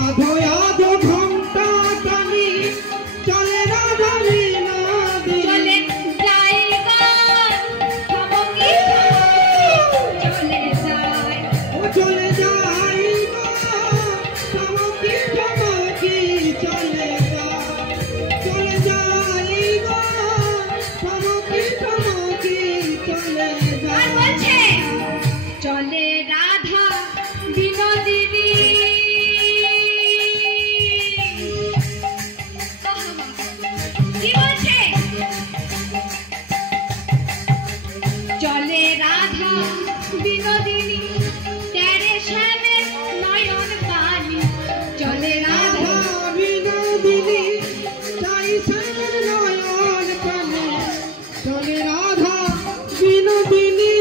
আধো আধো ঘন্টা টানি চলে রাধা বিনা চলে যাই গো থমকি চলে যায় ও চলে যাই গো থমকি থমকি চলে যাই গো থমকি থমকি চলে আর যায় বলছে চলে রাধা বিনোদিনী কি বলছে চলে রাধা বিনোদিনী তেরে শ্যামের নয়ন পানি চলে রাধা বিনোদিনী চাই শ্যামের নয়ন পানে চলে রাধা বিনোদিনী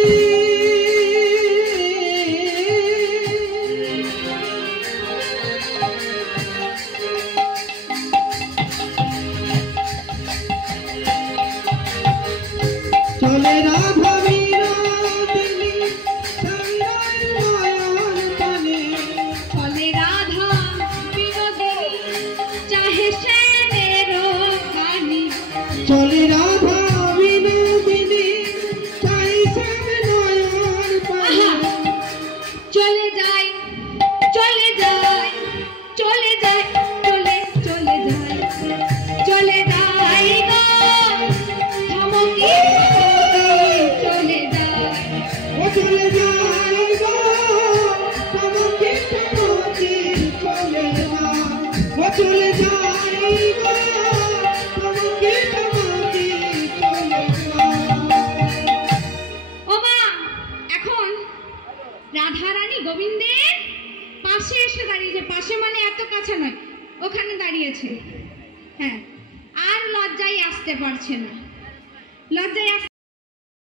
চলে রাধা বিনোদিনী চাই নয়ন পানে চলে রাধা বিনোদিনী চাহে শ্যামের পানি চলে রাধা বিনোদিনী চাই শ্যামের নয়ন পানে চলে যায় চলে যায় চলে যায় চলে যায় চলে যায় গো থমকি চলে যায় ও চলে যাই গো থমকি থমকি চলে যায় ও চলে যাই গো থমকি থমকি চলে যায় ও মা এখন রাধা রানী গোবিন্দের পাশে এসে দাঁড়িয়েছে পাশে মানে এত কাছে নয় ওখানে দাঁড়িয়েছে হ্যাঁ আর লজ্জায় আসতে পারছে না লজ্জায়